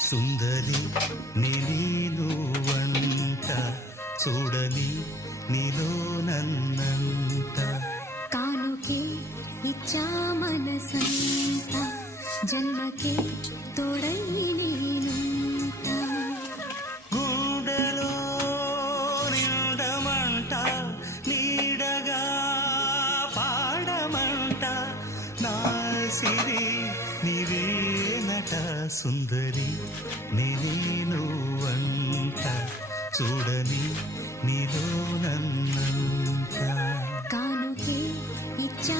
సుందరి నేను వంట చూడని నీలో నన్నంత కానుకే ఇచ్చా మనసంత జన్మకే తోడై నేనుంట గుండెలో నిండమంట నీడగా పాడమంట నా సిరి నీవేనట సుందరి నేను వంట చూడని నీలో నన్నంత కానుకే ఇచ్చా